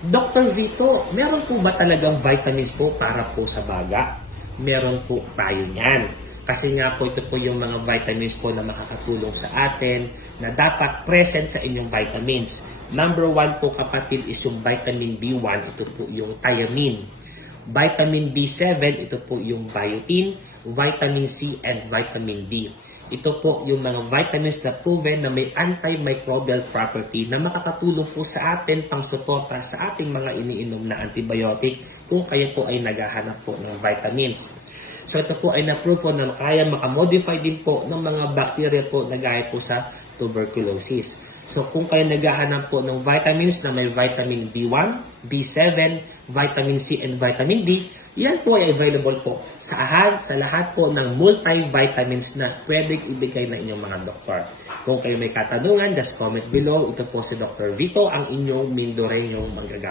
Dr. Vito, meron po ba talagang vitamins po para po sa baga? Meron po tayo niyan. Kasi nga po ito po yung mga vitamins po na makakatulong sa atin na dapat present sa inyong vitamins. Number 1 po kapatid is yung vitamin B1, ito po yung thiamine. Vitamin B7, ito po yung biotin, vitamin C, and vitamin D. Ito po yung mga vitamins na proven na may antimicrobial property na makakatulong po sa atin pang suporta sa ating mga iniinom na antibiotic kung kayo po ay naghahanap po ng vitamins. So ito po ay na-prove po na kaya makamodify din po ng mga bacteria po na gaya po sa tuberculosis. So kung kayo naghahanap po ng vitamins na may vitamin B1, B7, vitamin C, and vitamin D, yan po ay available po sa lahat po ng multivitamins na pwedeng ibigay ng inyong mga doktor. Kung kayo may katanungan, just comment below. Ito po si Dr. Vito, ang inyong Mindoreñong manggagawa.